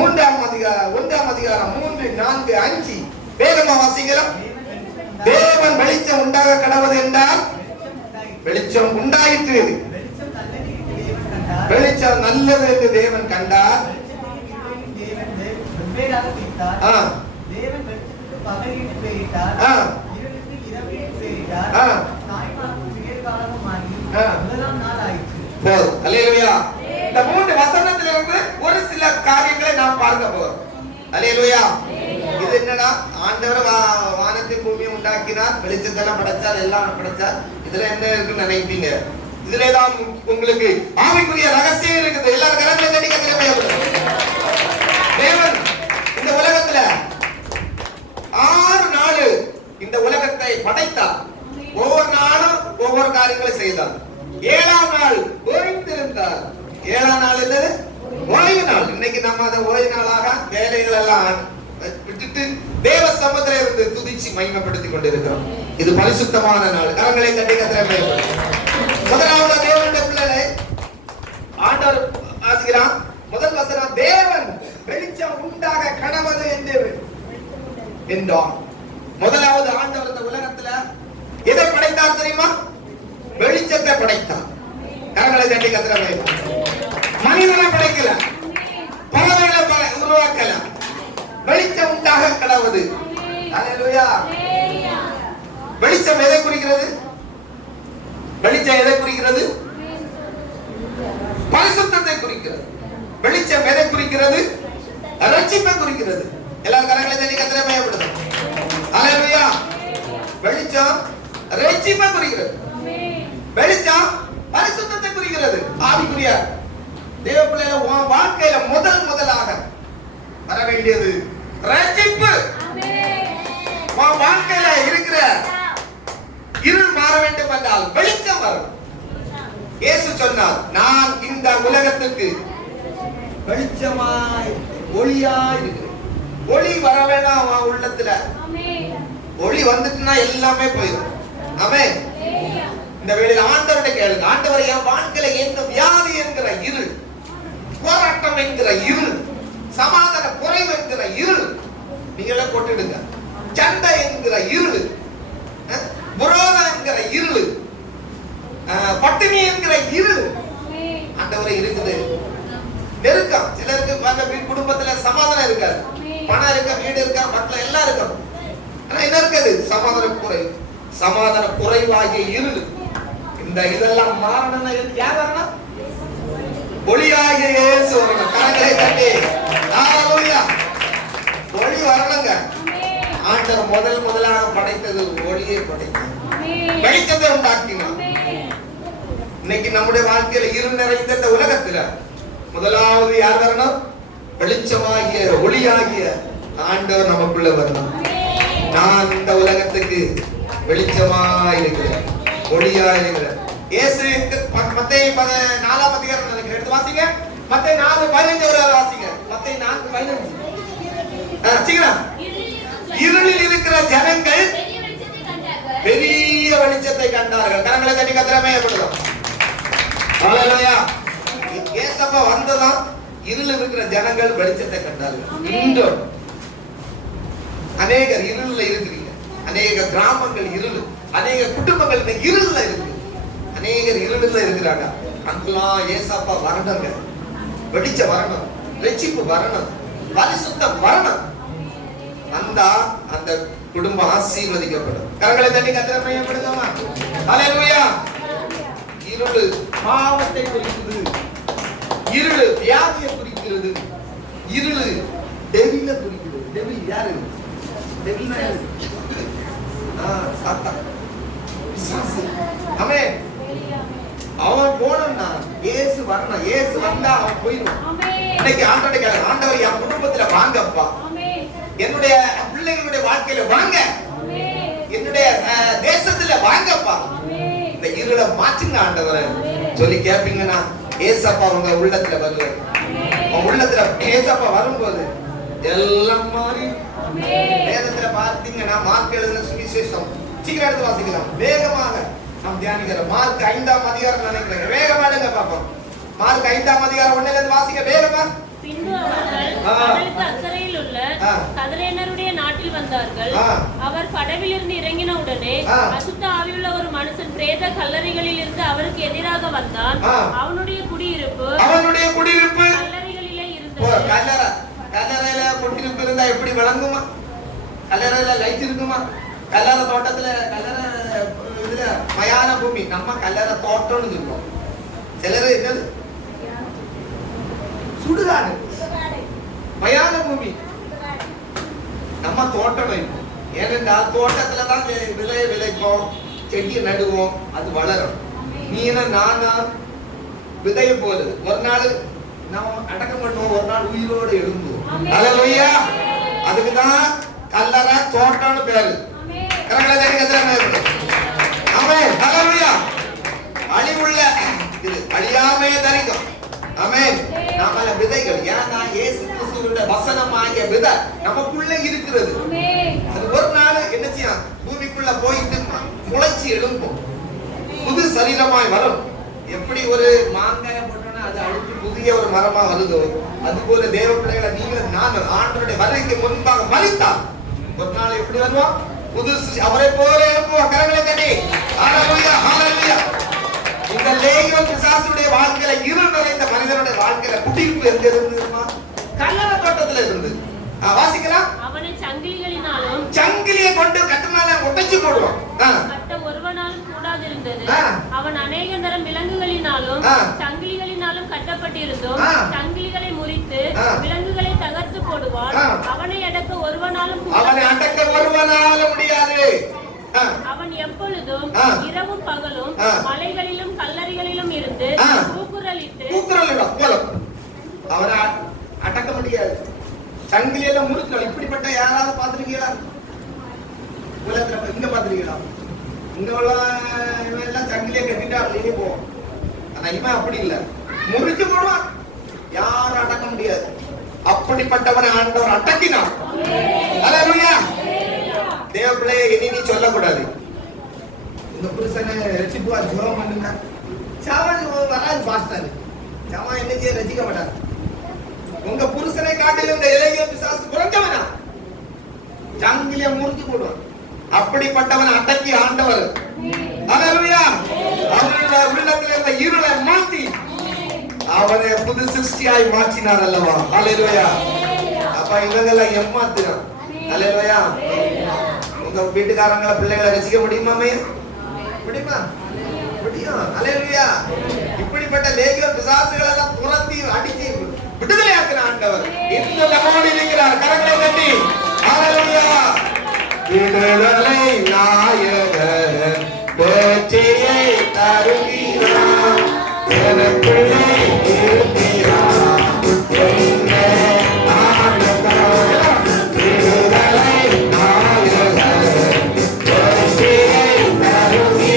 ஒன்றாம் அதிகாரம் 3, 4, 5 வேகமா வாசிக்கலாம். தேவன் வெளிச்சம் உண்டாக கடவுது என்றால் வெளிச்சம் உண்டாயிற்று. வெளிச்சம் நல்லது என்று தேவன் கண்டார். இந்த 3 வசனத்திலிருந்து ஒரு சில காரியங்களை நாம் பார்க்க போறோம். அல்லேலூயா. இது என்னன்னா, ஆண்டவர் வானத்தின் பூமியை உண்டாக்கினார், வெளிச்சத்தெல்லாம் படைச்சார், எல்லாம் படைச்சார். இதுல என்ன இருக்குன்னு நினைப்பீங்க? இதுலதான் உங்களுக்கு ஆவிக்குரிய ரகசியம் இருக்குது. எல்லாரும் கரங்களை தட்டி தேவன் இந்த உலகத்துல 6 நாள் இந்த உலகத்தை படைத்தார். ஒவ்வொரு நாளும் ஒவ்வொரு காரியங்களை செய்தார். 7ஆம் நாள் ஓய்ந்திருந்தார். 7ஆம் நாள் என்னது? ஓய்வு நாள். இன்னைக்கு நம்ம அதை ஓய்வு நாளாக வேலைகள் எல்லாம் விட்டுட்டு தேவ சமூகத்திலே இருந்து துதிச்சு மகிமைப்படுத்திக் கொண்டிருக்கிறோம். இது பரிசுத்தமான நாள். கரங்களை தட்டி கத்திரமே. முதலாவது தேவனுடைய பிள்ளைகளை ஆண்டவர் ஆசிக்கிறான். முதல் வசனம், தேவன் வெளிச்சம் உண்டாக கடவது என்றார். முதலாவது ஆண்டவர் இந்த உலகத்துல எதை படைத்தார் தெரியுமா? வெளிச்சத்தை படைத்தார். கரங்களை தட்டி கத்திரமே. மனிதனை படைக்கல, பறவைகளை உருவாக்கல, வெளிச்சம் உண்டாக கடவுது. அல்லேலூயா. வெளிச்சம் எதை குறிக்கிறது? வெளிச்சம் எதை குறிக்கிறது? பரிசுத்தத்தை குறிக்கிறது. வெளிச்சம் எதை குறிக்கிறது? ரட்சிப்பை குறிக்கிறது. எல்லாரும் கரங்களை தட்டி கத்திரமே பயப்படுது. அல்லேலூயா. வெளிச்சம் ரட்சிப்பை குறிக்கிறது. வெளிச்சம் பரிசுத்தத்தை குறிக்கிறது. ஆவிக்குரிய தேவ பிள்ளைகள் உன் வாழ்க்கையில முதலாக வர வேண்டியது ரட்சிப்பு. உன் வாழ்க்கையில இருக்கிற இருள் மாற வேண்டும் என்றால் வெளிச்சம் வரும். இயேசு சொன்னார், நான் இந்த உலகத்துக்கு வெளிச்சமாய் ஒளியாய் இருக்கிறேன். ஒளி வர வேணாம் உன் உள்ளத்துல. ஒளி வந்துட்டுனா எல்லாமே போயிடும். ஆமென். இந்த வேளையில ஆண்டவரை கேளுங்க. ஆண்டவர், என் வாழ்க்கையில என்ன வியாதி என்கிற இருள், போராட்டம் என்கிற இருள், சமாதான குறைவு என்கிற இருள் நீங்களே போட்டுடுங்க. சண்டை என்கிற இருள், புரோதம் என்கிற இருள், பட்டினி என்கிற இருள் ஆண்டவரை இருக்குது. நெருக்கம் சிலருக்கு குடும்பத்துல சமாதானம் இருக்காது, பணம் இருக்க, வீடு இருக்கா, மக்கள் எல்லாம் இருக்கும். ஆனா என்ன இருக்குது? சமாதான குறைவாகிய இருள். இந்த இதெல்லாம் மாறணும்னா யார் வரணும்? ஒளியாகிய இயேசு வரணும். கரங்களை தட்டி ஹalleluya. ஒளி வரணுங்க. ஆண்டவர் முதலாக படைத்தது ஒளியை படைத்தார், வெளிச்சத்தை உண்டாக்கினார். இன்னைக்கு நம்முடைய வாழ்க்கையில இருள் நிறைந்த இந்த உலகத்துல முதலாவது யார் வரணும்? வெளிச்சமாகிய ஒளியாகிய ஆண்டவர் நமக்குள்ள வரணும். நான் இந்த உலகத்துக்கு வெளிச்சமாய் இருக்கிறேன், ஒளியாய் இருக்கிறேன். இயேசு மத்தேயு 4ஆம் அதிகாரம் நினைக்கிறேன், எடுத்து வாசிங்க. மத்தேயு 4:15 ஒரு வாசிங்க. மத்தேயு 4:15 சீக்கிரம். இருளில் இருக்கிற ஜனங்கள் பெரிய வெளிச்சத்தை கண்டார்கள். கரங்களை தட்டி கத்திரமே ஏற்படுதும். ஹalleluya. இயேசப்பா வந்ததாம் இருளில் இருக்கிற ஜனங்கள் வெளிச்சத்தை கண்டார்கள். இன்றும் அநேகர் இருள்ல இருக்கிறீங்க. அநேக கிராமங்கள் இருள், அநேக குடும்பங்கள் இருள்ல இருக்கு. அநேகர் இருளுல இருக்கிறாங்க. அங்கெல்லாம் ஏசப்பா வரணுங்க. வெளிச்சம் வரணும், ரட்சிப்பு வரணும், பரிசுத்தம் வரணும். வந்தா அந்த குடும்பம் ஆசீர்வதிக்கப்படும். கரங்களை தட்டி கத்திரமே ஏற்படுத்துமா. ஹalleluya. இருள் பாவத்தை குறிக்கிறது, இருள் வியாதியை குறிக்கிறது, இருள் டெவில குறிக்கிறது. டெவில் யாரு? டெவில் யாரு? சாத்தான், பிசாசு. ஆமென். அவன் போனா இயேசு வரணும். இயேசு வந்தா அவன் போயிடுவான். இன்னைக்கு ஆண்டவர் என் குடும்பத்துல வாங்கப்பா, என்னுடைய பிள்ளைகளுடைய வாழ்க்கையில வாங்க, என்னுடைய தேசத்துல வாங்கப்பா, இந்த இருளை மாற்றுங்க ஆண்டவரை சொல்லி கேட்பீங்கன்னா ஏசப்பா உங்க உள்ளத்துல வருவார். உங்க உள்ளத்துல ஏசப்பா வரும்போது எல்லாம் மாறி. வேதத்துல பார்த்தீங்கன்னா மார்க் எழுதின சுவிசேஷம் சீக்கிரம் எடுத்து வாசிக்கலாம். வேகமாக நாம் தியானிக்கிறோம். மார்க் 5ஆம் அதிகாரம் நினைக்கிறேன். வேகமா எடுங்க பாப்போம். மார்க் 5ஆம் அதிகாரம் 1ல இருந்து வாசிங்க வேகமா. பின்பு அவர்கள் கடலுக்கு அக்கறையில் உள்ள கதரேனருடைய நாட்டில் வந்தார்கள். அவர் படவிலிருந்து இறங்கின உடனே அசுத்த ஆவியுள்ள ஒரு மனுஷன் பிரேத கல்லறைகளில் இருந்து அவருக்கு எதிராக வந்தான். அவனுடைய குடியிருப்பு கல்லறைகளிலே இருந்தது. கல்லறையில குடியிருப்பு இருந்தா எப்படி விளங்குமா? கல்லறையில லைட் இருக்குமா? கல்லறை தோட்டத்துல கல்லறை இதுல மயான பூமி, நம்ம கல்லறை தோட்டம்னு சொல்றோம். சிலர் என்னது சுடுகாடு, மயான பூமி, நம்ம தோட்டம் வைப்போம். ஏனென்றால் தோட்டத்துலதான் விதையை விதைப்போம், செடியை நடுவோம், அது வளரும். நீனா நானா விதையை போகுது, ஒரு நாள் நம்ம அடக்கம் பண்ணுவோம், ஒரு நாள் உயிரோடு எழும்புவோம். ஹல்லேலூயா. அதுக்குதான் கல்லறை தோட்டம்னு பேரு. ஆமென். ஹல்லேலூயா. அழிவுள்ள இது அழியாமே தரிக்கும். ஆமென். நாம விதைகள், ஏன்னா இயேசு கிறிஸ்துவின் வசனமாகிய விதை நமக்குள்ள இருக்கிறது. அது ஒரு நாள் என்ன செய்யும்? பூமிக்குள்ள போயிட்டு முளைச்சி எழும்பும், புது சரீரமாய் வரும். எப்படி ஒரு மாங்காய போட்டோம்னா அது அழுத்தி புதிய ஒரு மரமா வருதோ, அது போல தேவ பிள்ளைகளை நீங்கள் நான் ஆண்டவருடைய வருகைக்கு முன்பாக மரித்தால் ஒரு நாள் எப்படி வருவோம்? புது அவரை போல எழுப்புவோம். கரங்களை தட்டி ஹல்லேலூயா, ஹல்லேலூயா. இந்த லேகியோன் பிசாசுடைய வாழ்க்கையில இருள் நிறைந்த மனிதனுடைய வாழ்க்கையில குடியிருப்பு எங்க இருந்துமா? கல்லறை தோட்டத்துல இருந்து. வாசிக்கலாம். அவனை சங்கிலிகளினாலும் சங்கிலியை கொண்டு கட்டினால ஒட்டச்சு போடுவான். கட்ட ஒருவனாலும் கூடாதிருந்தது. அவன் அநேக தரம் விலங்குகளினாலும் சங்கிலிகளினாலும் கட்டப்பட்டிருந்தும் சங்கிலிகளை முறித்து விலங்குகளை தகர்த்து போடுவான். அவனை அடக்க ஒருவனாலும் முடியாது. அவன் எப்பொழுதும் இரவும் பகலும் மலைகளிலும் கல்லறைகளிலும் இருந்து கூக்குரலிட்டு அவனை அடக்க முடியாது. சங்கிலி எல்லாம் முறிச்சு. இப்படிப்பட்ட யாராவது பாத்திருக்கீங்களா? உலகத்துல இங்க பாத்திருக்கீங்களா? இங்க எல்லாம் சங்கிலியை கட்டிட்டா வெளியே போவோம். ஆனா இவன் அப்படி இல்ல, முறிச்சு போடுவான், யாரும் அடக்க முடியாது. அப்படிப்பட்டவனை ஆண்டவர் அடக்கினான். ஹல்லேலூயா. தேவ பிள்ளையை இனி நீ சொல்லக்கூடாது. இந்த புருஷனை ரசிப்புவா ஜோம் பண்ணுங்க, சாவான் வராது. பாஸ்டர் சாவா என்ன செய்ய ரசிக்க மாட்டார். உங்க புருஷனை காட்டிலும் இந்த இளைய பிசாசு குறைஞ்சவனா, சங்கிலிய முறிச்சு போடுவான். அப்படிப்பட்டவன் அடக்கி ஆண்டவர். ஹல்லேலூயா. அவனுடைய உள்ளத்தில் இருந்த இருளை மாற்றி அவனை புது சிருஷ்டியாய் மாற்றினார் அல்லவா? ஹல்லேலூயா. அப்ப இவங்கெல்லாம் ஏமாத்துறான். ஹல்லேலூயா. உங்க வீட்டுக்காரங்களை பிள்ளைகளை ரசிக்க முடியுமா? முடியுமா? முடியும். ஹல்லேலூயா. இப்படிப்பட்ட லேகியோன் பிசாசுகளை எல்லாம் துரத்தி அடிச்சு விடுதலையாக்கின ஆண்டவர் இந்த நம்மோடு இருக்கிறார். கரங்களை தட்டி ஹல்லேலூயா. விடுதலை நாயகர் வெற்றியை தருகிறார், எனக்குள்ளே இருக்கிறார். என்னை ஆண்டவர் விடுதலை நாயகர் வெற்றியை தருகிறார்.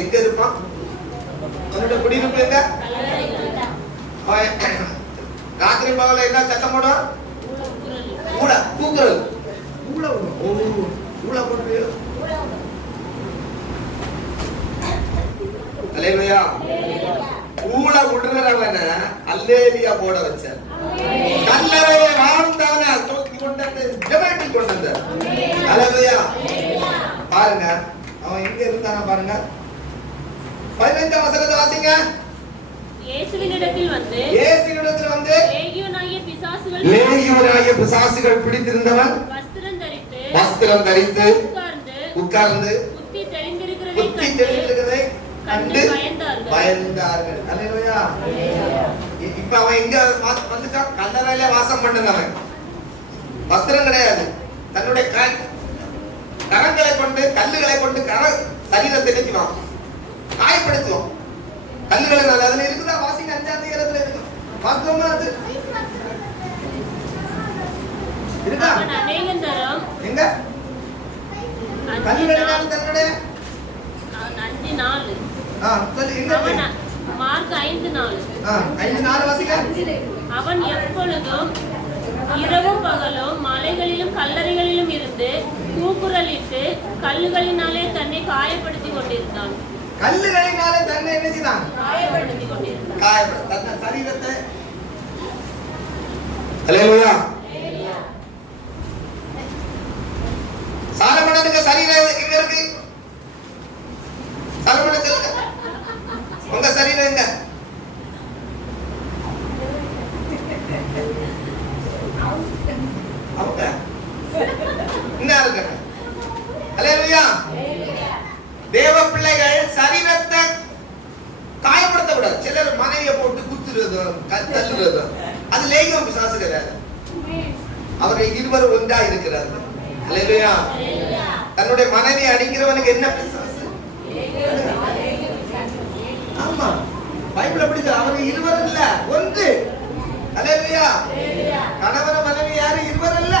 எங்க இருப்பான்? அவனுடைய குடியிருப்பு எங்க? ராத்திரி பகல என்ன சத்தம் போடும்? ஊழ கூக்குறது. ஊழ ஊழ போட்டு அல்லேலூயா. ஊழ விடுறவன அல்லேலியா போட வச்ச. கல்லறையை வாழ்ந்தவன தூக்கி கொண்டு வந்து ஜெபத்தி கொண்டு வந்த. அல்லேலூயா. பாருங்க அவன் எங்க இருந்தானா பாருங்க. 15ஆம் வசனத்தை வாசிங்க. இயேசுவினிடத்தில் வந்து லேகியோனாகிய லேகியோனாகிய பிசாசுகள் பிடித்திருந்தவன் வஸ்திரம் தரித்து உட்கார்ந்து புத்தி தெளிந்திருக்கிறதை கண்டு பயந்தார்கள். அல்லேலூயா. இப்ப அவன் எங்க வந்துட்டான்? கல்லறையில வாசம் பண்ணவன். வஸ்திரம் கிடையாது. தன்னுடைய கரங்களை கொண்டு கல்லுகளை கொண்டு சரீரத்தை நினைச்சுவான், காயப்படுத்துவான். கல்லுகளை அதுல இருக்குதா? வாசிங்க 5ஆம் அதிகாரத்துல இருக்கு. வாஸ்தவமா அது இருக்கா? எங்க கல்லுகளினால் தன்னுடைய 5:4 சொல்லு எங்க மார்க் 5:4 5:4 வாசிங்க. அவன் எப்பொழுதும் இரவும் பகலும் மலைகளிலும் கல்லறைகளிலும் இருந்து கூக்குரலிட்டு கல்லுகளினாலே தன்னை காயப்படுத்திக் கொண்டிருந்தான். கல்லுகளினாலே தன்னை என்ன செய்தான்? காயப்படுத்திக் கொண்டிருந்தான். தன்னை சரீரத்தை. அல்லேலூயா. சாலமோனுக்கு சரீரம் எங்க இருக்கு? சாலமோனுக்கு சொல்லுங்க, உங்க சரீரம் எங்க? அவங்க என்ன இருக்கு? அல்லேலூயா. தேவ பிள்ளைகள் சரீரத்தை காயப்படுத்த கூடாது. சிலர் மனைவியை போட்டு குத்துறது, தள்ளுறது, அது லேகியம் பிசாசு கிடையாது. அவர்கள் இருவரும் ஒன்றா இருக்கிறார்கள். அல்லேலூயா. தன்னுடைய மனைவி அடிக்கிறவனுக்கு என்ன பிசாசு? ஆமா, பைபிள் அப்படி சொல்லுது. அவர்கள் இருவரும் இல்ல, ஒன்று. அல்லேலூயா. கணவன் மனைவி யாரு? இருவர் அல்ல,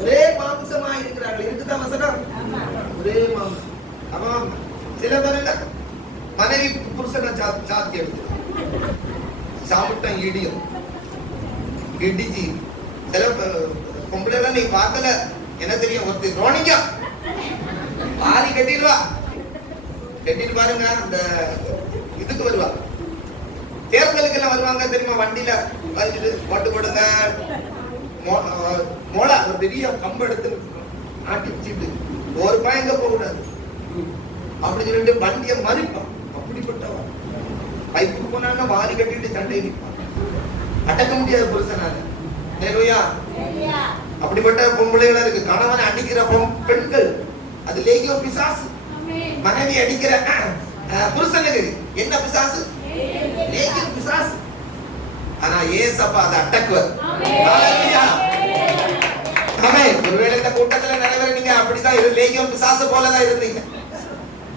ஒரே மாம்சமாய் இருக்கிறார்கள். இருக்குதா வசனம்? ஒரே மாம்சம். அப்ப சில பேர் மனைவி புருஷனை சாத்தி எடுத்து சாப்பிட்டான், இடியும் இடிச்சு. சில பொம்பளை நீ பார்க்கல, என்ன தெரியும், ஒருத்தர் ரோனிக்கா பாரி கட்டிடுவா. கட்டிட்டு பாருங்க, அந்த இதுக்கு வருவா, தேர்தலுக்கு எல்லாம் வருவாங்க தெரியுமா, வண்டியில வந்துட்டு ஓட்டு கொடுங்க மோளா ஒரு பெரிய கம்பு எடுத்து ஆட்டி வச்சுட்டு ஒரு பையன் எங்க போக கூடாது அப்படி சொல்லிட்டு வண்டியை மறிப்பான். அப்படிப்பட்டவா பைப்புக்கு போனா வாரி கட்டிட்டு சண்டை நிற்பான், அடக்க முடியாது புருஷனால. அல்லேலூயா. அப்படிப்பட்ட பொம்பளைகளா இருக்கு. கணவனை அடிக்கிற பெண்கள் அது லேகியம் பிசாசு. மனைவி அடிக்கிற புருஷனுக்கு என்ன பிசாசு? லேகியம் பிசாசு. ஆனா ஏசப்பா அதை அடக்குவார். ஹல்லேலூயா. ஆமென். ஒருவேளை இந்த கூட்டத்துல நிறைய பேர் நீங்க அப்படிதான் லேகியம் பிசாசு போலதான் இருந்தீங்க.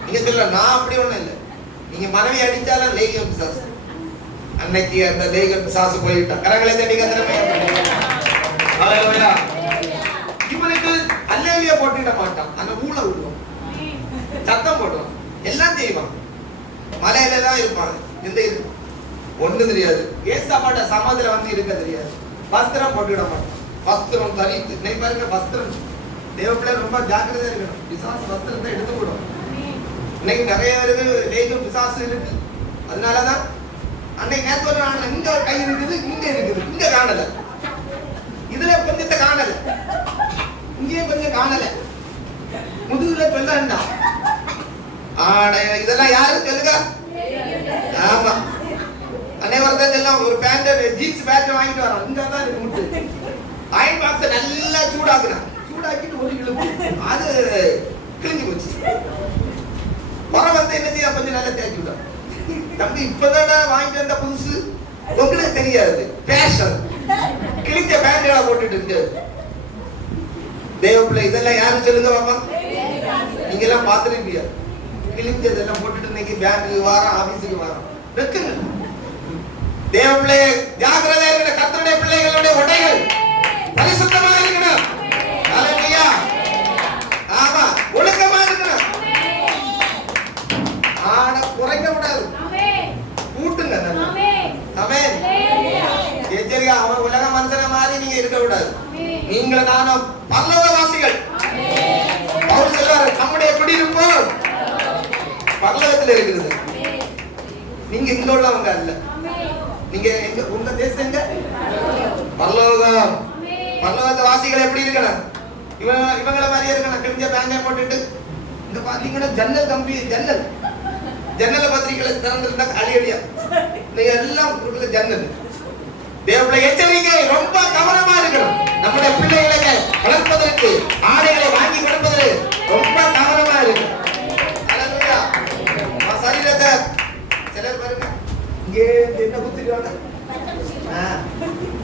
நீங்க சொல்ல, நான் அப்படி ஒண்ணும் இல்லை. நீங்க மனைவி அடிச்சாலும் லேகியம் பிசாசு. அன்னைக்கு அந்த லேகியம் பிசாசு போயிட்டான். கரங்களை தட்டி கத்திரமே. ஹல்லேலூயா. இவனுக்கு அல்லேலூயா போட்டுட மாட்டான், அந்த ஊழ விடுவான், சத்தம் போடுவான், எல்லாம் செய்வான். மலையில தான் இருப்பாங்க. எந்த இருக்கு ஒண்ணு தெரியாது. ஏசாப்பாட்ட சமாதில வந்து இருக்க தெரியாது. வஸ்திரம் போட்டுவிட மாட்டான். வஸ்திரம் தரித்து நீ பாருங்க, வஸ்திரம் தேவப்பிள்ளை ரொம்ப ஜாக்கிரதையா இருக்கணும். பிசாசு வஸ்திரத்தை எடுத்து விடும். இன்னைக்கு நிறைய பேருக்கு லேகியம் பிசாசு இருக்கு. அதனாலதான் அன்னைக்கு நேற்று ஒரு நாள் இங்க கை இருக்குது, இங்க இருக்குது, இங்க காணல, இதுல கொஞ்சத்தை காணல, இங்கேயும் கொஞ்சம் காணல, முதுகுல சொல்ல இதெல்லாம் யாரு சொல்லுங்க? ஆமா, அனைவரும் எல்லாம் ஒரு பேண்ட் ஜீன்ஸ் பேண்ட் வாங்கிட்டு வரோம். இங்க தான் இருக்கு முட்டு. அயன் பாக்ஸ் நல்லா சூடாக்குறான். சூடாக்கிட்டு ஒரு இழுப்பு அது கிழிஞ்சு போச்சு. வர வந்து என்ன செய்ய, கொஞ்சம் நல்லா தேய்ச்சி விடும். தம்பி இப்பதான் வாங்கிட்டு வந்த புதுசு, உங்களுக்கு தெரியாது, பேஷன் கிழிஞ்ச பேண்ட்களை போட்டுட்டு இருக்கு. தேவப்பிள்ளை இதெல்லாம் யாரும் சொல்லுங்க பாப்பா? நீங்க எல்லாம் பாத்துருப்பீங்க. கிழிஞ்சதெல்லாம் போட்டுட்டு இன்னைக்கு பேங்க்கு வாரம், ஆபீஸுக்கு வாரம் இருக்குங்க. தேவப்பிள்ளை ஜாக்கிரதையா இருக்கிற கர்த்தருடைய பிள்ளைகளுடைய உடைகள் பரிசுத்தமா இருக்கணும். ஹல்லேலூயா. ஆமா, ஒழுக்கமா இருக்கணும். ஆனா குறைக்க கூடாது, கூட்டுங்க. ஆமென். எச்சரிக்கை. அவன் உலக மனுஷன மாதிரி நீங்க இருக்க கூடாது. நீங்க நானும் பரலோகவாசிகள். அவர் சொல்றாரு, நம்முடைய குடியிருப்பு பரலோகத்தில் இருக்கிறது. நீங்க இங்க உள்ளவங்க அல்ல. நீங்க எங்க, உங்க தேசம் எங்க? பரலோகம். பரலோகத்து வாசிகள் எப்படி இருக்கணும்? இவங்களை மாதிரியே இருக்கணும். கிழிஞ்ச பேங்க போட்டுட்டு இங்க பாத்தீங்கன்னா ஜன்னல் கம்பி, ஜன்னல பத்திரிகைகளை திறந்திருந்தா அடியடியா. நீங்க எல்லாம் ஜன்னல் தேவனுடைய எச்சரிக்கை, ரொம்ப கவனமா இருக்கணும். நம்முடைய பிள்ளைகளை வளர்ப்பதற்கு, ஆடைகளை வாங்கி கொடுப்பதற்கு ரொம்ப கவனமா இருக்கணும். அல்லேலூயா. சரீரத்தை சிலர் பாருங்க இங்கே என்ன குத்திடுவாங்க,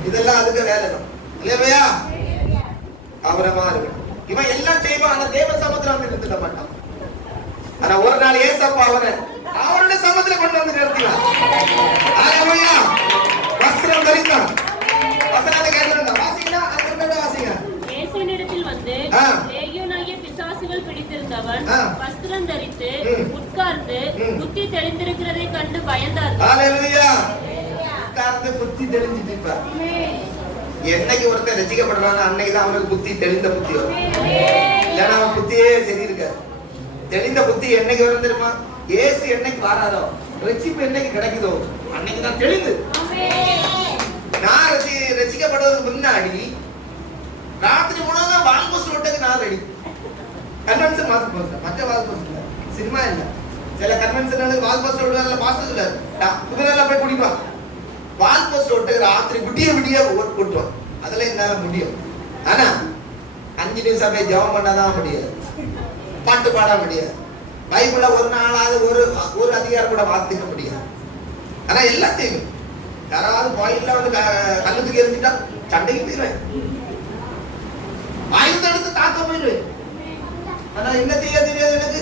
இதெல்லாம் அதுக்கு வேலை தான். அல்லேலூயா. கவனமா இருக்கணும். இவன் எல்லாம் செய்வான், ஆனா தேவ சமூகத்துல வந்து நிறுத்த மாட்டான். ஆனா ஒரு நாள் ஏசப்பா அவருடைய சமூகத்துல கொண்டு வந்து நிறுத்தினார். அல்லேலூயா. வஸ்திரம் தரித்தான். வசனத்தை கேட்கிறோம். வாசிங்க, அதுக்கு வாசிங்க. இயேசுவினிடத்தில் வந்து லேகியோனாகிய பிசாசுகள் பிடித்திருந்தவன் வஸ்திரம் தரித்து உட்கார்ந்து புத்தி தெளிந்திருக்கிறதை கண்டு பயந்தார்கள். அல்லேலூயா. உட்கார்ந்து புத்தி தெளிஞ்சிட்டு இருப்பார். என்னைக்கு ஒருத்தர் ரசிக்கப்படுறானோ அன்னைக்கு தான் அவனுக்கு புத்தி தெளிந்த புத்தி வரும். இல்லைன்னா அவன் புத்தியே சரி இருக்காது. தெளிந்த புத்தி என்னைக்கு வரும் தெரியுமா? ஏசு என்னைக்கு வராதோ, ரட்சிப்பு என்னைக்கு கிடைக்குதோ அன்னைக்கு தான் தெளிந்து. நான் ரசிக்கப்படுவதற்கு முன்னாடி ராத்திரி முழுவதும் தான் வால்போஸ்ட் விட்டதுக்கு நான் ரெடி. கன்வென்ஷன் மற்ற வால்போஸ்ட் சினிமா இல்ல. சில கன்வென்ஷன் வால்போஸ்ட் விடுவாங்க, பாஸ்டர் இல்ல இவரெல்லாம் போய் குடிப்பான். வால்போஸ்ட் விட்டு ராத்திரி விடிய கூட்டுவான். அதெல்லாம் என்னால முடியும். ஆனா 5 நிமிஷம் போய் ஜெபம் பண்ணாதான் முடியாது, பாட்டு பாட முடியாது, பைபிள ஒரு நாளாவது ஒரு அதிகாரம் கூட வாசிக்க முடியாது. ஆனா எல்லாத்தையும் யாராவது கோயில்ல வந்து கல்லுக்கு எரிஞ்சிட்டா சண்டைக்கு போயிடுவேன், ஆயுதம் எடுத்து தாக்க போயிடுவேன். ஆனா என்ன செய்ய தெரியாது எனக்கு.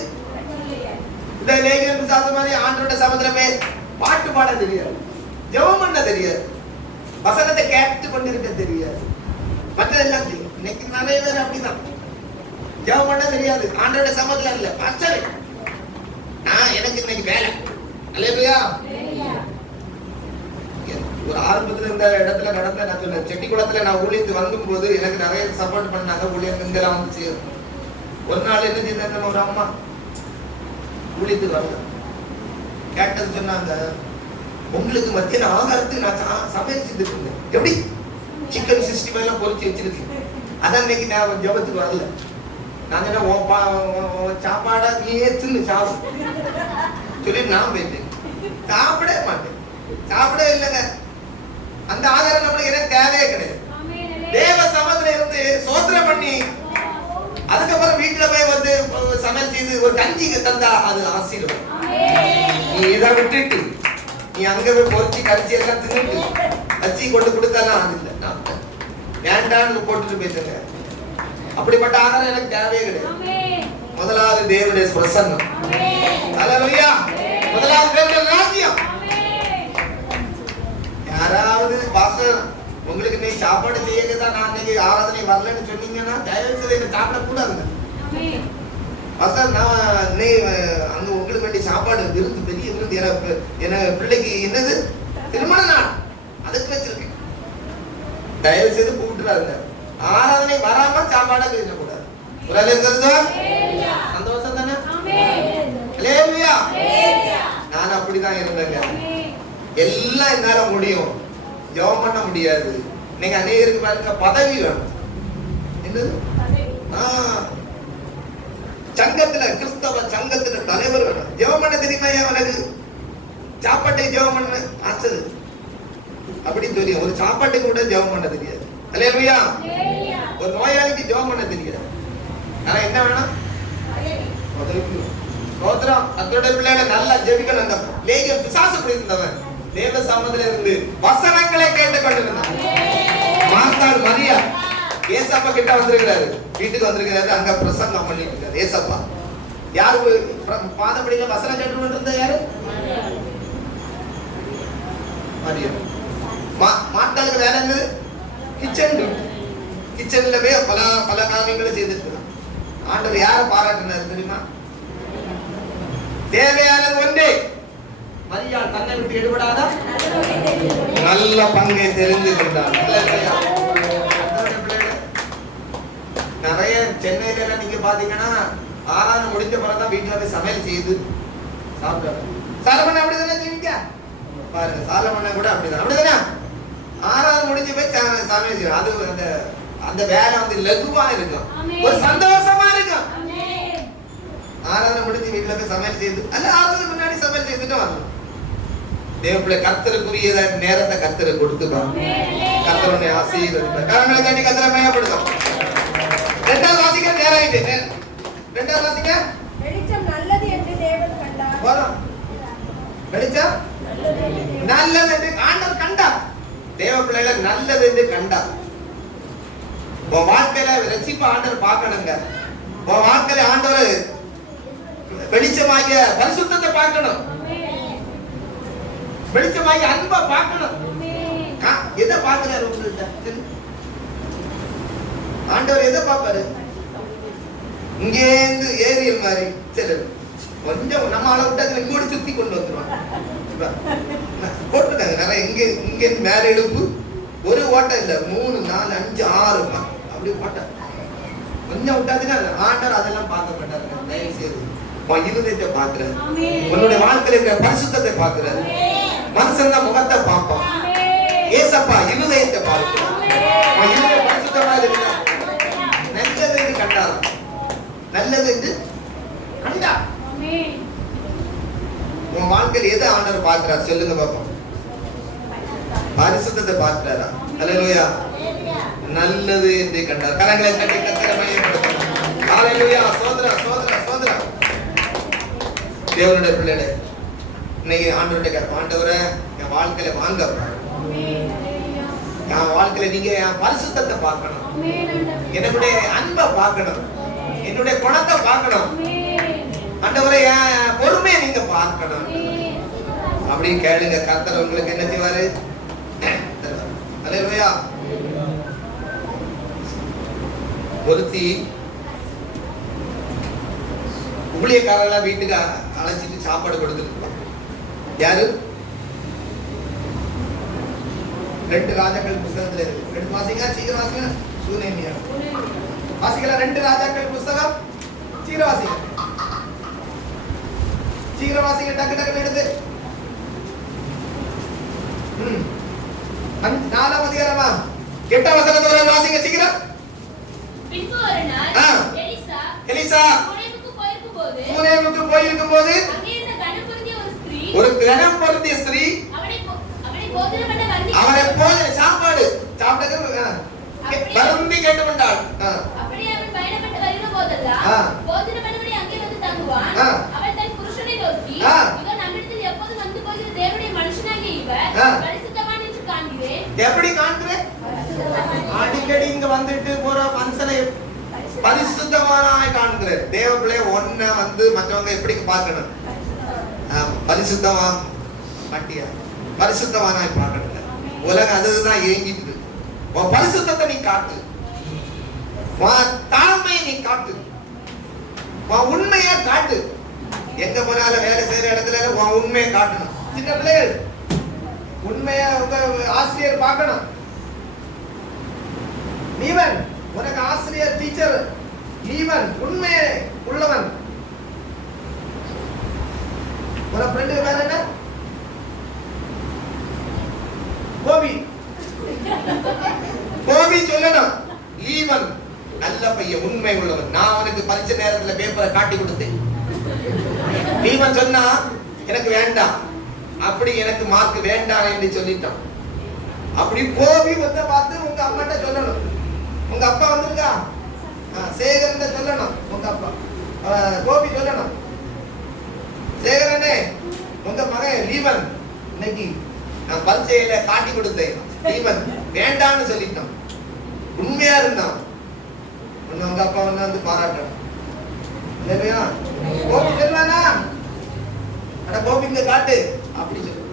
இந்த லேகியன் பிசாசு மாதிரி ஆண்டவருடைய சமுத்திர பேர் பாட்டு பாட தெரியாது, ஜெபம் பண்ண தெரியாது, வசனத்தை கேட்டு கொண்டிருக்க தெரியாது, மற்றதெல்லாம் தெரியும். இன்னைக்கு நிறைய பேர் அப்படிதான். ஜெபம் பண்ண தெரியாது, ஆண்டவருடைய சமூகத்துல இல்ல. பாஸ்டர் நான் எனக்கு இன்னைக்கு வேலை. அல்லேலூயா. ஒரு ஆரம்பத்துல இந்த இடத்துல நடந்த நான் சொன்னேன், செட்டிக்குளத்துல நான் ஊழியத்து வந்தும்போது எனக்கு நிறைய சப்போர்ட் பண்ணாங்க. ஊழியம் இங்கெல்லாம் வந்துச்சு. ஒரு நாள் என்ன செய்தாங்க, ஒரு அம்மா ஊழியத்துக்கு வரல, கேட்டது சொன்னாங்க, உங்களுக்கு மத்திய ஆகாரத்துக்கு நான் சமையல் செஞ்சுட்டு இருந்தேன். எப்படி சிக்கன் 65 எல்லாம் பொறிச்சு வச்சிருக்கு. அதான் இன்னைக்கு நான் ஜபத்துக்கு வரல. நான் சொன்ன சாப்பாடா நீ ஏத்துன்னு சாவு சொல்லி நான் போயிட்டேன். சாப்பிடவே மாட்டேன், சாப்பிடவே இல்லைங்க. அந்த ஆதாரம் நம்மளுக்கு எனக்கு தேவையே கிடையாது. தேவ சமத்துல இருந்து சோத்திரம் பண்ணி அதுக்கப்புறம் வீட்டுல போய் வந்து சமையல் செய்து ஒரு கஞ்சிக்கு தந்தா அது ஆசீர்வாதம். நீ இதை விட்டுட்டு நீ அங்க போய் பொறிச்சு கஞ்சி எல்லாம் தின்னுட்டு கஞ்சி கொண்டு கொடுத்தாலாம் அது இல்லை. நான் வேண்டான்னு போட்டுட்டு போயிட்டுங்க. அப்படிப்பட்ட ஆதாரம் எனக்கு தேவையே கிடையாது. முதலாவது தேவனுடைய பிரசன்னம். அல்லேலூயா. முதலாவது தேவனுடைய ராஜ்யம். யாராவது பாஸ்டர் உங்களுக்கு நீ சாப்பாடு செய்யதான் நான் இன்னைக்கு ஆராதனை வரலன்னு சொன்னீங்கன்னா தயவு செய்து என்ன சாப்பிட கூடாதுங்க. பாஸ்டர் நான் நீ அங்க உங்களுக்கு வேண்டிய சாப்பாடு விருந்து, பெரிய விருந்து, என பிள்ளைக்கு என்னது திருமண நாள் அதுக்கு வச்சிருக்கேன். தயவு செய்து கூப்பிட்டுறாருங்க. ஆராதனை வராம சாப்பாடா பேசக்கூடாது. ஒரு அலையா சந்தோஷம் தானே? அல்லேலூயா. நான் அப்படிதான் இருந்தேங்க. எல்லாம் என்னால முடியும், ஜெபம் பண்ண முடியாது. நீங்க அநேகருக்கு பாருங்க பதவி வேணும். என்னது? சங்கத்துல, கிறிஸ்தவ சங்கத்துல தலைவர் வேணும். ஜெபம் பண்ண தெரியுமா? எனக்கு சாப்பாட்டை ஜெபம் பண்ண ஆசை அப்படின்னு தெரியும். ஒரு சாப்பாட்டுக்கு கூட ஜெபம் பண்ண தெரியாது. அல்லேலூயா. ஒரு நோயாளிக்கு ஜெபம் பண்ண தெரியாது. ஆனா என்ன வேணும்? ஸ்தோத்திரம். கர்த்தருடைய பிள்ளைகளை நல்லா ஜெபிக்கணும். அந்த லேகியோன் பிசாசு பிடித்தவன் தேவ சமூகத்துல இருந்து வசனங்களை கேட்டுக் கொண்டிருந்தான். மார்த்தாள் மரியா ஏசப்பா கிட்ட வந்திருக்கிறாரு, வீட்டுக்கு வந்திருக்கிறாரு, அங்க பிரசங்கம் பண்ணிட்டு இருக்காரு ஏசப்பா. யாரு பாதப்படியில வசனம் கேட்டு கொண்டிருந்தா? யாரு? மரியா. மார்த்தாளுக்கு வேலை என்னது? கிச்சன்ல போய் பல காரியங்களை செய்திருக்கிறார். ஆண்டவர் யாரை பாராட்டினார் தெரியுமா? தேவையானது ஒன்றே. மரியாள் தன்னை விட்டு எடுபடாத நல்ல பங்கை தெரிந்து கொண்டார். நிறைய சென்னையில நீங்க பாத்தீங்கன்னா ஆராதனை முடிஞ்ச பிறகுதான் வீட்டுல போய் சமையல் செய்து சாப்பிட்டாரு. சாலமன் அப்படிதானே ஜீவிக்க பாருங்க. சாலமன் கூட அப்படிதானே ஆராதனை முடிஞ்சு போய் சமையல் செய்யும். அது அந்த வேலை வந்து லகுவா இருக்கும், ஒரு சந்தோஷமா இருக்கும். ஆராதனை முடிஞ்சு வீட்டுல போய் சமையல் செய்து அல்ல, ஆராதனை முன்னாடி சமையல் செய்துட்டு வரணும். தேவப்பிள்ளை கர்த்தருக்குரிய நேரத்தை கர்த்தருக்கு கொடுத்துக்கணும். கர்த்தருடைய ஆசீர்வதிப்பார். கரங்களை தட்டி கர்த்தரை மகிமைப்படுத்தும். இரண்டாவது வாசிக்க நேரம் ஆயிட்டு. இரண்டாவது வாசிக்க வெளிச்சம் நல்லது என்று தேவன் கண்டார். போதும். வெளிச்சம் நல்லது என்று ஆண்டவர் கண்டார். தேவ பிள்ளைகளை நல்லது என்று கண்டார். உன் வாழ்க்கையில ரட்சிப்பு ஆண்டவர் பார்க்கணுங்க. உன் வாழ்க்கையில ஆண்டவர் வெளிச்சமாகிய பரிசுத்தத்தை பார்க்கணும். வெளிச்சமாகிய அன்பை பார்க்கணும். எதை பார்க்கிறாரு உங்கள்கிட்ட? ஆண்டவர் எதை பார்ப்பாரு? இங்கே இருந்து ஏரியல் மாதிரி சரி கொஞ்சம் நம்ம ஆளை விட்டு இங்கோடு சுத்தி கொண்டு வந்துருவாங்க. போட்டுருக்காங்க நிறைய. இங்க இருந்து மேல எழுப்பு ஒரு ஓட்டம் இல்ல, 3 4 5 6 அப்படி ஓட்டம் கொஞ்சம் விட்டாதுன்னா ஆண்டவர் அதெல்லாம் பார்க்க மாட்டாரு. தயவு செய்து உன் இருதயத்தை பார்க்கிறார். உன்னுடைய வாழ்க்கையில இருக்கிற பரிசுத்தத்தை பார்க்கிறார். மனுஷன் தான் முகத்தை பார்ப்பான். ஏசப்பா இருதயத்தை பார்க்கிறார். உன் இருதயம் பரிசுத்தமா இருக்கிற நல்லது என்று கண்டார். நல்லது என்று கண்டா. உன் வாழ்க்கையில் எதை ஆண்டவர் பார்க்கிறார் சொல்லுங்க பாப்போம். பரிசுத்தத்தை பார்க்கிறாரா? ஹல்லேலூயா. நல்லது என்று கண்டார். கரங்களை தட்டி கர்த்தரை மகிமைப்படுத்தும். ஹல்லேலூயா. சோதரா சோதரா சோதரா தேவனுடைய பிள்ளைகளே, இன்னைக்கு ஆண்டவருடைய ஆண்டவரை என் வாழ்க்கையில வாங்க. என் வாழ்க்கையில நீங்க என் பரிசுத்தத்தை பார்க்கணும். என்னுடைய அன்பை பார்க்கணும். என்னுடைய குணத்தை பார்க்கணும். ஆண்டவரை என் பொறுமையை நீங்க பார்க்கணும் அப்படின்னு கேளுங்க. கர்த்தர் உங்களுக்கு என்ன செய்வாரு? ஹல்லேலூயா. ஒருத்தி ஊழியக்காரர்கள வீட்டுக்கு அழைச்சிட்டு சாப்பாடு கொடுத்துட்டு யாரு? 2 ராஜாக்கள் புத்தகத்துல இருக்கு. 2 வாசிங்க, சீக்கிரம் வாசிங்க. சூனேமியா வாசிக்கலாம். 2 ராஜாக்கள் புத்தகம் சீக்கிரம் வாசிங்க. சீக்கிரம் வாசிங்க. டக்கு டக்குன்னு எடுத்து 4ஆம் அதிகாரமா 8ஆம் வசனத்தோட வாசிங்க சீக்கிரம். பின்பு ஒரு நாள் எலிசா சூனேமுக்கு போயிருக்கும்போது ஒரு கனம் பொருந்திய ஸ்திரீ அவரை போஜன சாப்பாடு சாப்பிட்டு வருந்தி கேட்டு வந்தாள். எப்படி காண்கிறேன்? அடிக்கடி இங்க வந்துட்டு போற மனுஷனை பரிசுத்தமானாய் காண்கிறேன். தேவ பிள்ளை ஒன்ன வந்து மற்றவங்க எப்படி பார்க்கணும்? பரிசுத்தமா மாட்டியா? பரிசுத்தமானாய் பார்க்கணும். உலகம் அதுதான் ஏங்கிட்டு. உன் பரிசுத்தத்தை நீ காட்டு. உன் தாழ்மையை நீ காட்டு. உன் உண்மையை காட்டு. எங்க போனாலும் வேலை செய்யற இடத்துல உன் உண்மையை காட்டணும். சின்ன பிள்ளைகள் உண்மையா உங்க ஆசிரியர் பார்க்கணும். நீவன் உனக்கு ஆசிரியர் டீச்சர் நீவன் உண்மையே உள்ளவன். ஒரு ஃப்ரெண்ட் பேர் என்ன? கோபி. கோபி சொல்லணும். லீவன் நல்ல பையன் உண்மை உள்ளவன். நான் அவனுக்கு பரிச்சை நேரத்துல பேப்பரை காட்டி கொடுத்தேன். லீவன் சொன்னா எனக்கு வேண்டாம், அப்படி எனக்கு மார்க் வேண்டாம் என்று சொல்லிட்டான். அப்படி கோபி வந்து பார்த்து உங்க அம்மாட்ட சொல்லணும். உங்க அப்பா வந்திருக்கா சேகரன் சொல்லணும். உங்க அப்பா கோபி சொல்லணும். சேகரனே உங்க மகன் லீவன் இன்னைக்கு நான் பரீட்சையில காட்டி கொடுத்தேன். லீவன் வேண்டான்னு சொல்லிட்டான். உண்மையா இருந்தான். உங்க அப்பா வந்து பாராட்டணும். இல்லையா? கோபி சொல்லனா அட கோபி இங்க காட்டு அப்படி சொல்லு.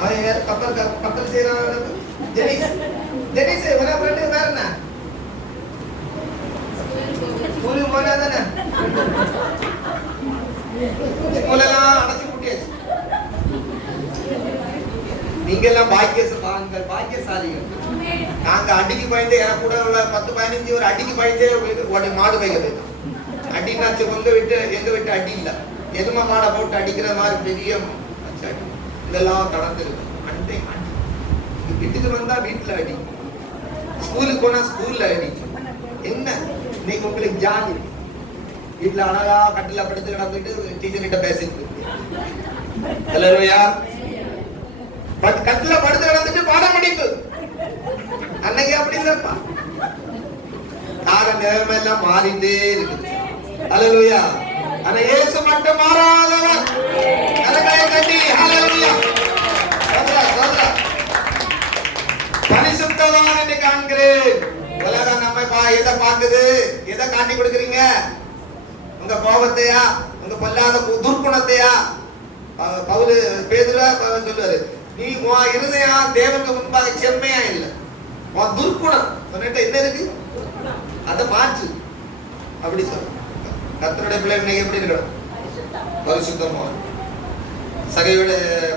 அவன் யார்? கப்பல் செய்யறான். ஜெனிஸ். ஜெனிஸ் உன ஃப்ரெண்ட் வேற என்ன? ஸ்கூலுக்கு போனா தானே? ஸ்கூலெல்லாம் அடைச்சு கூட்டியாச்சு. நீங்க எல்லாம் பாக்கியசாலிகள். நாங்க அடிக்கு பயந்து என் கூட உள்ள 10-15 ஒரு அடிக்கு பயந்தே மாடு வைக்கிறது. அடினாச்சு எங்க விட்டு அடி இல்ல. எரும மாடை போட்டு அடிக்கிற மாதிரி பெரிய இதெல்லாம் கடந்துருக்கு. அண்டை வீட்டுக்கு வந்தா வீட்டுல அடி, ஸ்கூலுக்கு போனா ஸ்கூல்ல அடி. என்ன இன்னைக்கு உங்களுக்கு ஜாலி? வீட்டுல அழகா கட்டில படுத்து கிடந்துட்டு டீச்சர் கிட்ட பேசிட்டு அல்லேலூயா. கட்டில படுத்து கிடந்துட்டு பாடம் படிப்பு. அன்னைக்கு அப்படி இல்லப்பா. கால நிலைமை எல்லாம் மாறிட்டே இருக்கு. அல்லேலூயா. ஆனா இயேசு மட்டும் மாறாதவர். கரங்களை தட்டி அல்லேலூயா. பரிசுத்தவான் என்று காண்கிறேன். உலகம் நம்ம எதை பார்க்குது? எதை காட்டி கொடுக்குறீங்க? உங்க கோபத்தையா? உங்க பொல்லாத துர்க்குணத்தையா? பவுல் பேதுரு சொல்லுவாரு, நீ உன் இருதயம் தேவனுக்கு முன்பாக செம்மையா இல்ல, உன் துர்க்குணம் உன்கிட்ட என்ன இருக்கு அதை மாற்று அப்படி சொல்ல. கர்த்தருடைய பிள்ளை இன்னைக்கு எப்படி இருக்கணும்? பரிசுத்தமா. சகையோட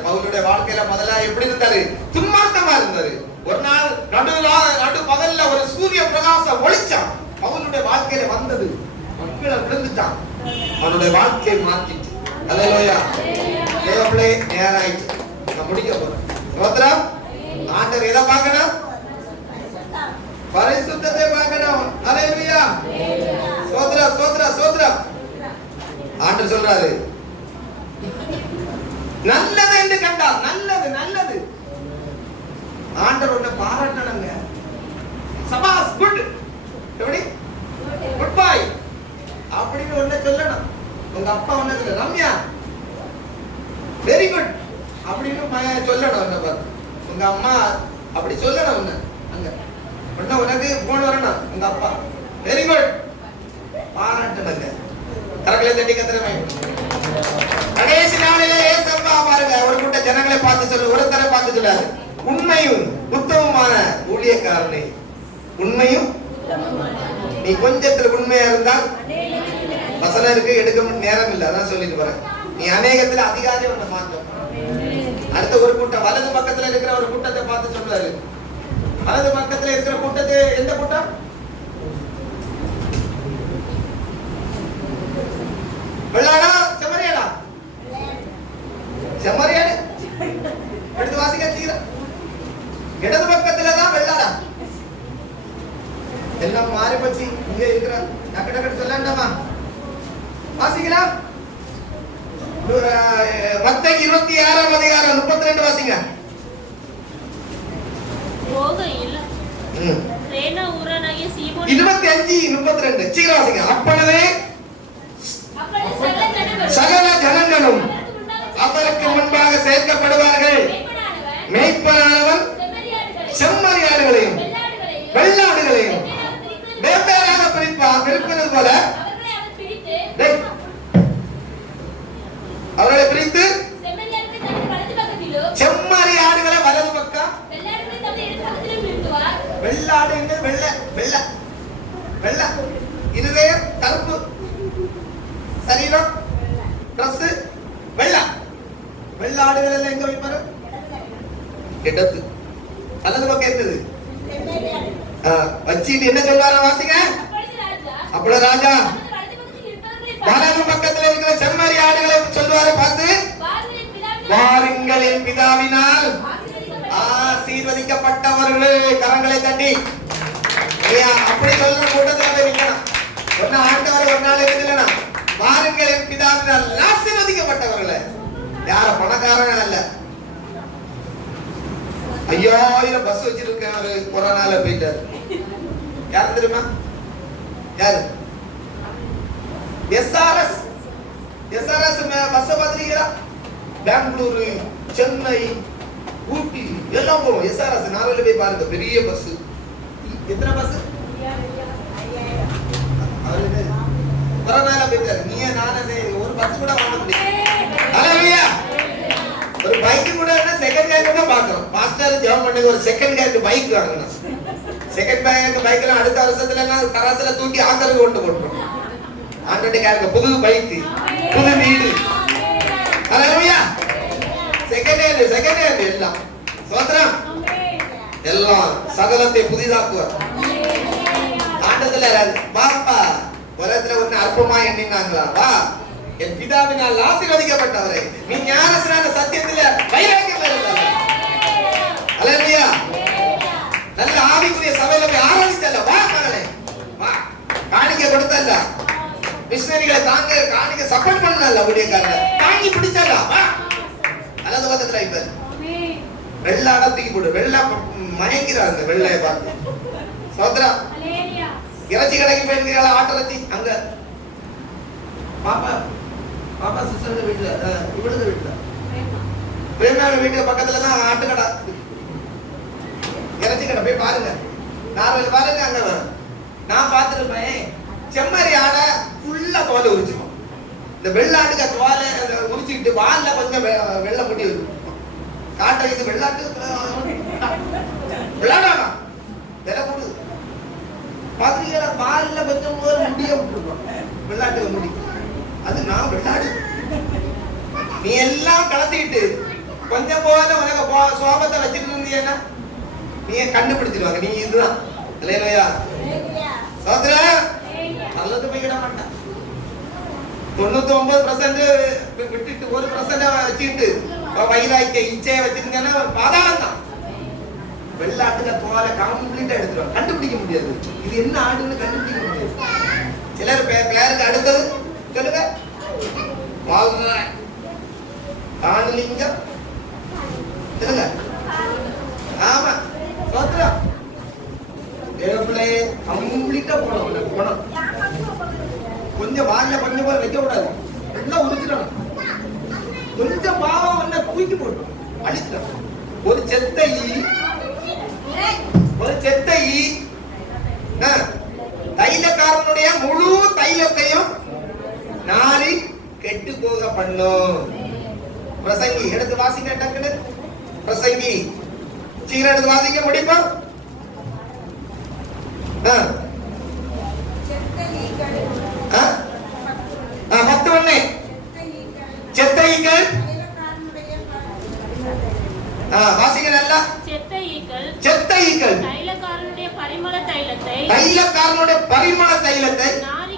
பவுலுடைய வாழ்க்கையில முதல்ல எப்படி இருந்தாரு? துன்மார்க்கமா இருந்தாரு. ஒரு நாள் நடு பகல்ல ஒரு சூரிய பிரகாசம் ஒளிச்சான். பவுலுடைய வாழ்க்கையில வந்தது, மக்களை விழுந்துட்டான், அவனுடைய வாழ்க்கையை மாற்றிச்சு. அல்லேலூயா. தேவப்பிள்ளை நேராயிடுச்சு. நான் முடிக்க போறேன். ஸ்தோத்திரம். ஆண்டவர் எதை பார்க்கணும்? பரிசுத்தத்தை பார்க்கணும். அல்லேலூயா. ஸ்தோத்திரம், ஸ்தோத்திரம், ஸ்தோத்திரம். ஆண்டவர் சொல்றாரு, நல்லது என்று கண்டார். நல்லது, நல்லது. ஆண்டவர் உன்னை பாராட்டணுங்க. சபாஸ், குட். எப்படி? குட் பாய் அப்படின்னு ஒண்ணு சொல்லணும். உங்க அப்பா ஒண்ணு சொல்ல, ரம்யா வெரி குட் அப்படின்னு சொல்லணும். என்ன பாரு, உங்க அம்மா அப்படி சொல்லணும். ஒண்ணு அங்க ஒண்ணு உனக்கு போன் வரணும். உங்க அப்பா வெரி குட் பாராட்டணுங்க. கரங்களை தட்டி கத்துறமே. கடைசி நாளிலே ஏசப்பா பாருங்க ஒரு கூட்ட ஜனங்களை பார்த்து சொல்லு, ஒருத்தரை பார்த்து சொல்லாரு, உண்மையும் உத்தமமான ஊழியக்காரனை. உண்மையும், நீ கொஞ்சத்துல உண்மையா இருந்தால் வசனம் இருக்கு, எடுக்க நேரம் இல்லை, அதான் சொல்லிட்டு போறேன். நீ அநேகத்துல அதிகாரி ஒண்ணு மாற்றம். அடுத்த ஒரு கூட்டம் வலது பக்கத்துல இருக்கிற ஒரு கூட்டத்தை பார்த்து சொல்றாரு, வலது பக்கத்துல இருக்கிற கூட்டத்தை, எந்த கூட்டம்? வெள்ளாடா செம்மறியாடா? செம்மறியாடு எடுத்து வாசிக்க சீக்கிரம். இடது பக்கத்துல தான் வெள்ளாடா. எல்லாம் மாறி போச்சு. இங்க இருக்கிற டக்கு டக்கு சொல்லண்டாமா? வாசிக்கலாம். மத்தேயு 26ஆம் அதிகாரம் 32 வாசிங்க. போகையில் ரேனா ஊரானாகிய சீமோன் 25:32 சீக்கிரம் வாசிங்க. அப்பொழுது சகல ஜனங்களும் அவருக்கு முன்பாக சேர்க்கப்படுவார்கள். மேய்ப்பனானவன் செம்மறியாடுகளையும் வெள்ளாடுகளையும் வெவ்வேறாக பிரிப்பது போல அவர்களை பிரித்து செம்மறி ஆடுகளை வலது பக்கம், வெள்ளாடு வெள்ளை வெள்ளை வெள்ளை இருதயம் கருப்பு, சரீரம் ட்ரெஸ் வெள்ளை. வெள்ளாடுகள் எல்லாம் எங்க வைப்பாரு? இடத்து. வலது பக்கம் இருந்தது வச்சிட்டு என்ன சொல்வாரா? வாசிங்க. அப்பொழுது ராஜா வலது பக்கத்தில் இருக்கிற செம்மறி ஆடுகளை சொல்வாரு பார்த்து, வாருங்கள் என் பிதாவினால் ஆசீர்வதிக்கப்பட்டவர்களே. கரங்களை தட்டி அப்படி சொல்ற கூட்டத்தில் நிக்கணும். ஒரு ஆண்டவர் ஒரு நாள் இருக்குல்லனா, வாருங்கள் என் பிதாவினால் ஆசீர்வதிக்கப்பட்டவர்களே. யார பணக்காரன் அல்ல. 5000 பஸ் வச்சிருக்க ஒரு கொரோனால போயிட்டாரு. யாரு தெரியுமா? யாரு? எஸ்ஆர்எஸ். எஸ்ஆர்எஸ் பஸ் பாத்திருக்கீங்களா? பெங்களூரு, சென்னை, ஊட்டி எல்லாம் போவோம். எஸ்ஆர்எஸ் நாவல போய் பாருங்க, பெரிய பஸ். எத்தனை பஸ்? கொரோனால போயிட்டாரு. நீ நானே ஒரு பஸ் கூட வாங்க முடியாது. அல்லேலூயா. ஒரு பைக் கூட செகண்ட் ஹேண்ட் தான் பாக்குறோம். மாஸ்டர் ஜெபம் பண்ணி ஒரு செகண்ட் ஹேண்ட் பைக் வாங்கணும். செகண்ட் ஹேண்ட் பைக்ல அடுத்த வருஷத்துல எல்லாம் கராசல தூக்கி ஆங்கருக்கு கொண்டு போட்டுரும். ஆண்டோட புது பைக், புது வீடு. அல்லேலூயா. செகண்ட் ஹேண்ட் எல்லாம் ஸ்தோத்திரம். எல்லாம் சகலத்தை புதிதாக்குவார். ஆண்டத்துல பாப்பா உலகத்துல ஒண்ணு அற்பமா எண்ணினாங்களா? வா என் பிதாவினால் ஆசீர்வதிக்கப்பட்டவரே, நீ ஞானஸ்நான சத்தியத்துல வைராக்கியம் இருந்தாங்க. அல்லேலூயா. நல்ல ஆவிக்குரிய சபையில போய் ஆராதிச்சல்ல. வா மகளே வா. காணிக்கை கொடுத்தல்ல, மிஷனரிகளை தாங்க காணிக்கை சப்போர்ட் பண்ணல, ஊழியக்காரங்க தாங்கி பிடிச்சல்ல. வா வலது பக்கத்துல வைப்பாரு. வெள்ளை அடத்துக்கு போடு. வெள்ளை மயங்கிறாங்க வெள்ளைய பார்த்து. சோத்ரா இறைச்சி கடைக்கு போயிருக்கீங்களா? ஆட்டிறைச்சி அங்க பாப்பா பாப்பா சிஸ்டர் வீட்டுல இவளுக்கு வீட்டுல பிரேமாவோட வீட்டு பக்கத்துல தான் ஆட்டு கடை இறைச்சி கடை போய் பாருங்க. நார்மல் பாருங்க அங்க வரும். நான் பார்த்துருப்பேன் செம்மறி ஆடை ஃபுல்லா தோலை உரிச்சுக்கும். இந்த வெள்ளாட்டுக்கு தோலை உரிச்சுக்கிட்டு வாலில் கொஞ்சம் வெள்ளை முட்டி இருக்கும். காட்டை இது வெள்ளாட்டு விளையாடாமா விலை போடுது பாத்தீங்களா? வாலில் கொஞ்சம் முடிய விட்டுருக்கோம் வெள்ளாட்டுக்கு முடி. அது நான் வெள்ளாடு. நீ எல்லாம் கலத்திக்கிட்டு கொஞ்சம் போல உனக்கு சோபத்தை வச்சுட்டு இருந்தீங்கன்னா நீ கண்டுபிடிச்சிருவாங்க. நீ இதுதான் இல்லையா? சோதர நல்லது போய்கிட மாட்டான். 99% விட்டுட்டு 1% வச்சுக்கிட்டு வைராய்க்க இச்சையை வச்சிருந்தேன்னா பாதாளம் தான். வெள்ளாட்டுக்க தோலை கம்ப்ளீட்டா எடுத்துருவாங்க. கண்டுபிடிக்க முடியாது இது என்ன ஆடுன்னு கண்டுபிடிக்க முடியாது. சிலர் பேருக்கு அடுத்தது சொல்லுங்க. காணலிங்கம் சொல்லுங்க. ஆமா சோத்ரா கம்ப்ளீட்டா போனோம். கொஞ்சம் வாயில கொஞ்சம் போல வைக்க கூடாது. எல்லாம் உரிச்சிடணும். கொஞ்சம் பாவம் என்ன தூக்கி போட்டு அழிச்சிடணும். ஒரு செத்தை தைலக்காரனுடைய முழு தைலத்தையும் நாரி கெட்டு போக பண்ணும். பிரசங்கி எடுத்து வாசிங்க டக்குன்னு. பிரசங்கி சீக்கிரம் எடுத்து வாசிக்க முடியுமா? செத்தைகள் வாசிங்க நல்லா. செத்தைகள் தைலக்காரனுடைய பரிமள தைலத்தை நாரி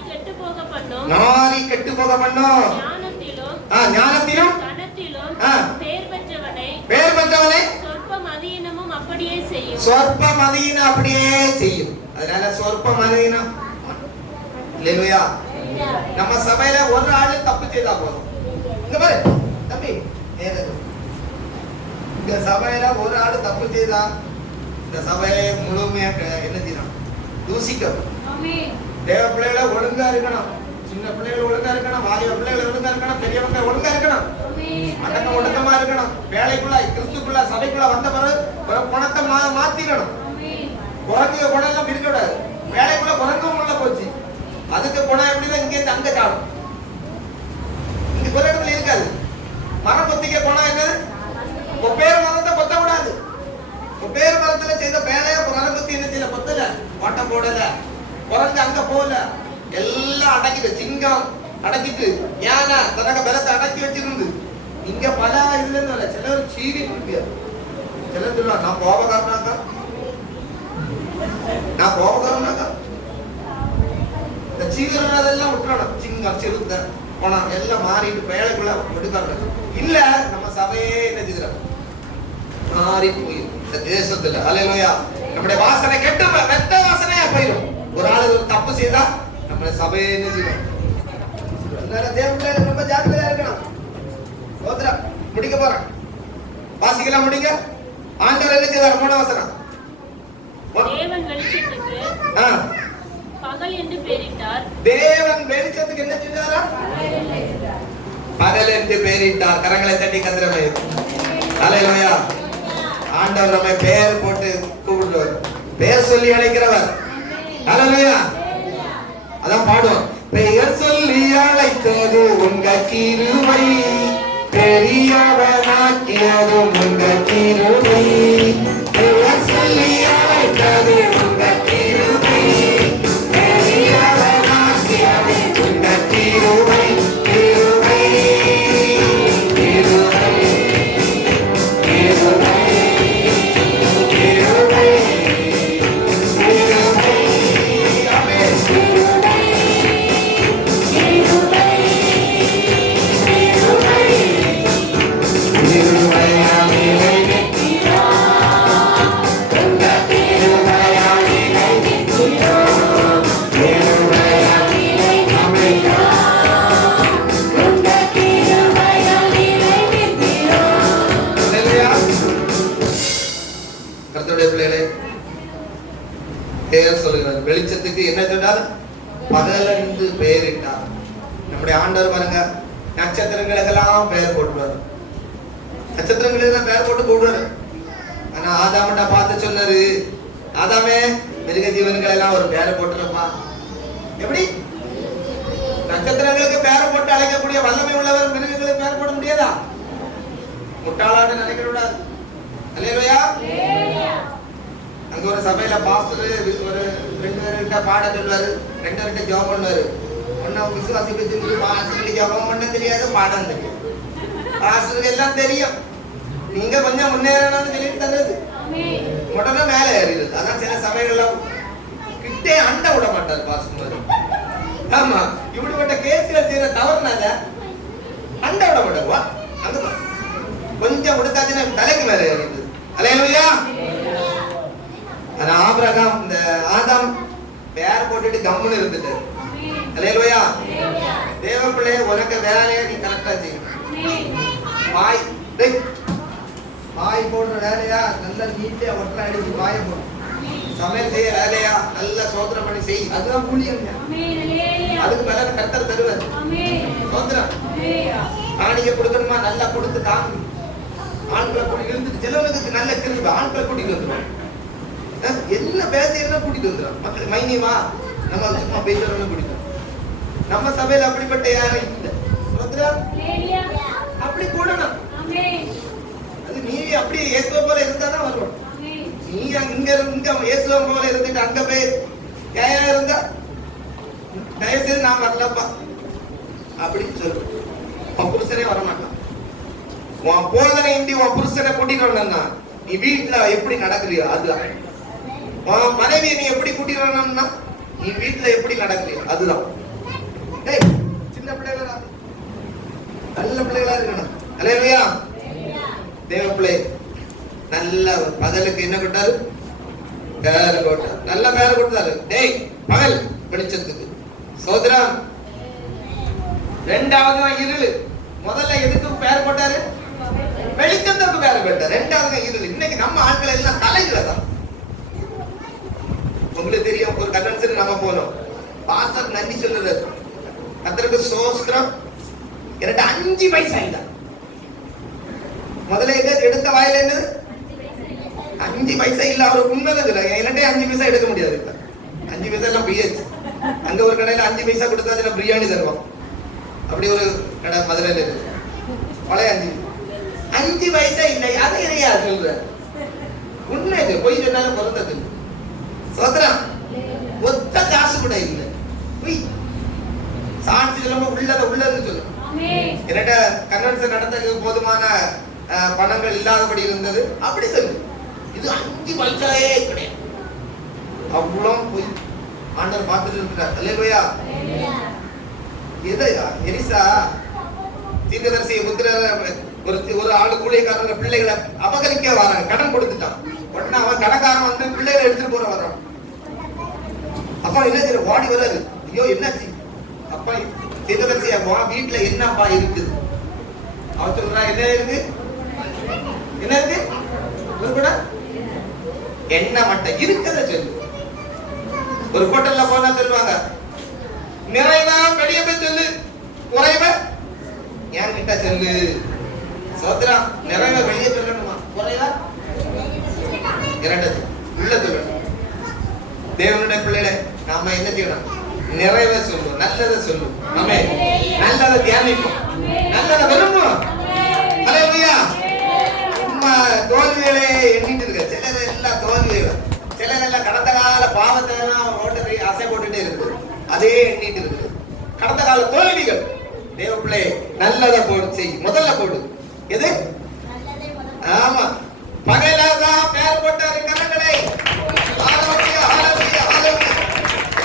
கெட்டு போக பண்ணும். ஞானத்திலும் பேர் பெற்றவனை சொற்ப மதியினமும் அப்படியே செய்யும். அதனால சொற்ப மதியினம் இல்லையா? நம்ம சபையில ஒரு ஆளு தப்பு செய்தா போதும். இங்க பாரு தம்பி, இந்த சபையில ஒரு ஆளு தப்பு செய்தா இந்த சபையை முழுமையா என்ன செய்யணும்? தூசிக்கும். தேவ பிள்ளைகளை ஒழுங்கா இருக்கணும். சின்ன பிள்ளைகள் ஒழுங்கா இருக்கணும். வாலிப பிள்ளைகள் ஒழுங்கா இருக்கணும். பெரியவங்க ஒழுங்கா இருக்கணும். அடக்க ஒடுக்கமா இருக்கணும். வேலைக்குள்ள கிறிஸ்துக்குள்ள சபைக்குள்ள வந்த பிறகு ஒரு குணத்தை மாத்திக்கணும். குரங்கு குணம் எல்லாம் பிரிக்க கூடாது. வேலைக்குள்ள குரங்கும் உள்ள போச்சு. அதுக்கு குணம் எப்படின்னா இங்கே இருந்து அங்க காணும். இங்க ஒரு இடத்துல இருக்காது. மரம் கொத்திக்க குணம் என்னது? பேர் மரத்தை கொத்த கூடாது. பேர் மரத்துல செய்த வேலைய மரம் கொத்தி என்ன செய்யல? கொத்தல, ஓட்டம் போடல, குரங்கு அங்க போகல, எல்லாம் அடக்கிட்டு சிங்கம் அடக்கிட்டு யானை தனக்கு பலத்தை அடக்கி வச்சிருந்து இங்க பல இல்லைன்னு சிலர் சீறி முடியாது. சிலர் சொல்லுவா நான் கோபக்காரனாக்கா இந்த சீக்கிறதெல்லாம் விட்டுறணும். சிங்கம் சிறுத்த போனான் எல்லாம் மாறிட்டு வேலைக்குள்ள எடுக்காங்க. இல்ல நம்ம சபையே என்ன செய்யறோம்? மாறி போயிடும் இந்த தேசத்துல. அல்லேலூயா. நம்முடைய வாசனை கெட்டு வெட்ட வாசனையா போயிடும். ஒரு ஆளு ஒரு தப்பு செய்தா நம்ம சபையே என்ன செய்யணும்? தேவனுடைய ரொம்ப ஜாக்கிரதையா இருக்கணும். சோத்ரா முடிக்க போறேன். வாசிக்கலாம் முடிங்க. ஆண்டவர் என்ன செய்தார்? 3 வசனம். தேவன் வெளிச்சத்துக்கு பகல் என்று பெயரிட்டார். தேவன் வெளிச்சத்துக்கு என்ன செஞ்சாரா? பகல் என்று பெயரிட்டார். கரங்களை தட்டி கத்திரமே. அல்லேலூயா. ஆண்டவர் நம்மை பெயர் போட்டு கூப்பிடுவார். பெயர் சொல்லி அழைக்கிறவர். அல்லேலூயா. அதான் பாடுவோம். பெயர் சொல்லி அழைத்தது உங்க கிருபை, பெரியவனாக்கியது உங்க கிருபை. பெயர் சொல்லி அழைத்தது உங்க கிருபை, பெரியவனாக்கியது உங்க கிருபை. கிருபை கிருபை கிருபை கிருபை கிருபை. ஆமென். கிருபை கிருபை பேர் சொல்லுகிறார். வெளிச்சத்துக்கு என்ன சொன்னார்? பகல் என்று பெயரிட்டார். நம்முடைய ஆண்டவர் பாருங்க, நட்சத்திரங்களுக்கெல்லாம் பெயர் போட்டுவார். நட்சத்திரங்களுக்கு பெயர் போட்டு கூடுவாரு. ஆனா ஆதாமட்ட பார்த்து சொன்னாரு, ஆதாமே மிருக ஜீவன்கள் எல்லாம் ஒரு பேரை போட்டுருப்பா. எப்படி நட்சத்திரங்களுக்கு பேரை போட்டு அழைக்கக்கூடிய வல்லமை உள்ளவர் மிருகங்களுக்கு பேர் போட முடியாதா? முட்டாளாட்டு நினைக்க கூடாது. அல்லேலூயா. அங்க ஒரு சபையில பாஸ்டர் ஒரு 2 பேர்கிட்ட பாட சொல்வாரு, 2 பேர்கிட்ட ஜெபம் பண்ணுவாரு. ஒன்னா விசுவாசிக்க சொல்லி பாஸ்டருக்கு ஜெபம் பண்ண தெரியாது, பாடம் தெரியும். பாஸ்டருக்கு எல்லாம் தெரியும், நீங்க கொஞ்சம் முன்னேறணும்னு சொல்லிட்டு தர்றது, உடனே மேல ஏறிடுது. அதான் சில சபைகள்ல கிட்டே அண்ட விட மாட்டார் பாஸ்டர். ஆமா, இப்படிப்பட்ட கேஸ்கள் செய்யற தவறுனால அண்ட விட மாட்டாருவா. அங்க கொஞ்சம் விடுத்தாச்சுன்னா தலைக்கு மேல ஏறிடுது. அல்லேலூயா. ஆனா ஆபிரகாம் இந்த ஆதாம் பேர் போட்டுட்டு கம்முன்னு இருந்துட்டாரு. அல்லேலூயா. தேவ பிள்ளையே, உனக்கு வேலையை நீ கரெக்டா செய்யணும். மாய் போடுற வேலையா நல்லா நீட்டா ஒற்றை அடிச்சு மாய போடும். சமையல் செய்ய வேலையா நல்லா சோதனம் பண்ணி செய், அதுதான் ஊழியம். அதுக்கு மேல கர்த்தர் தருவார். சோதனம் காணிக்க கொடுக்கணுமா, நல்லா கொடுத்து தாங்க. ஆண்களை கூட்டி இழுந்துட்டு சிலவனுக்கு நல்ல கிருபை, ஆண்களை கூட்டிட்டு வந்துடும். என்ன பேச கூட்டிட்டு வந்துடும். மக்கள் மைனியமா நம்ம சும்மா பேசுறவங்க கூட்டிட்டு. நம்ம சபையில அப்படிப்பட்ட யாரும் இல்லை. அப்படி கூடணும். அது நீ அப்படியே இயேசுவை போல இருந்தாதான் வரும். நீ இங்க இயேசுவை போல இருந்துட்டு அங்க போய் ஏயா இருந்தா தயவு செய்து நான் வரலப்பா அப்படின்னு சொல்லு. உன் புருஷனே வரமாட்டான். உன் போதனை இண்டி உன் புருஷனை கூட்டிட்டு வரணும்னா நீ வீட்டுல எப்படி நடக்குறியோ அதுதான். உன் மனைவியை நீ எப்படி கூட்டிட்டு வரணும்னா நீ வீட்டுல எப்படி நடக்குறியோ அதுதான். சின்ன பிள்ளைகளா நல்ல பிள்ளைகளா இருக்கணும். அல்லேலூயா. தேவ பிள்ளை நல்ல பகலுக்கு என்ன கொடுத்தாரு? பேர் கொடுத்தாரு. நல்ல பேர் கொடுத்தாரு. டேய் பகல் வெளிச்சத்துக்கு சோதரம். ரெண்டாவது இருள். முதல்ல எதுக்கு பேர் போட்டாரு? வெளிச்சத்துக்கு பேர் போட்டாரு. ரெண்டாவது இருள். இன்னைக்கு நம்ம ஆட்கள் எல்லாம் தலைகளை தான். உங்களுக்கு தெரியும், ஒரு கன்வென்ஷன் நம்ம போனோம். பாஸ்டர் நன்றி சொல்லுறாரு, கர்த்தருக்கு ஸ்தோத்திரம். எனக்கு 5 பைசா இல்ல. முதல்ல எடுத்த வாயில என்னது? 5 பைசா இல்ல. அவர் உண்மைதான் சொல்ல, என்கிட்ட 5 பைசா எடுக்க முடியாது. 5 பைசா எல்லாம் பிஹெச். அங்க ஒரு கடையில 5 பைசா கொடுத்தா அதுல பிரியாணி தருவோம். அப்படி ஒரு கடை மதுரையில இருக்கு, பழைய 5 பைசா இல்லை. அதை எதையா சொல்ற? உண்மை இது, பொய் சொன்னாலும் பிறந்தது. சோதரம் ஒத்த காசு கூட இல்லை. சாட்சி இல்லாம உள்ளதுன்னு சொல்லும். என்னட்ட கன்வென்ஷன் நடத்த போதுமான பணங்கள் இல்லாதபடி இருந்தது அப்படி சொல்லு. இது 5 பைசாயே கிடையாது. அவ்வளோ போய் ஆண்டவர் பார்த்துட்டு இருக்கிறார். அல்லேலூயா. எதையா எலிசா தீர்க்கதரிசியை ஒரு ஆளு கூலியக்காரங்க பிள்ளைகளை அபகரிக்க வராங்க, கடன் கொடுத்துட்டான். உடனே அவன் கடன்காரன் வந்து பிள்ளைகளை எடுத்துட்டு போற வர்றான். அப்பா என்ன செய்ய ஓடி வராது. ஐயோ என்னாச்சு? அப்பா தீர்க்கதரிசியா வீட்டுல என்னப்பா இருக்குது? அவன் சொல்றா, என்ன இருக்கு? என்ன இருக்கு? கூட என்ன மட்டும் இருக்கிறத சொல்லு. ஒரு ஹோட்டல்ல போனா சொல்லுவாங்க, நிறைவா வெளியே போய் சொல்லு, குறைவ என் கிட்ட சொல்லு. சோத்ரா, நிறைவ வெளியே சொல்லணுமா, குறைவா இரண்டது உள்ள சொல்லணும். தேவனுடைய பிள்ளைகளை நாம என்ன செய்யணும்? நிறைவ சொல்லுவோம், நல்லதை சொல்லுவோம். ஆமே, நல்லதை தியானிப்போம், நல்லதை விரும்புவோம். அல்லேலூயா. தோல்விகளை எண்ணிட்டு இருக்க சிலர் எல்லாம் தோல்விகள், சிலர் எல்லாம் கடந்த கால பாவத்தை எல்லாம் ஓட்டத்தை ஆசை போட்டுட்டே இருக்குது, அதே எண்ணிட்டு இருக்குது. கடந்த கால தோல்விகள். தேவ பிள்ளை நல்லதை போடு, செய். முதல்ல போடு. எது? ஆமா, பகையிலாதான் பேர் போட்டாரு கணங்களை.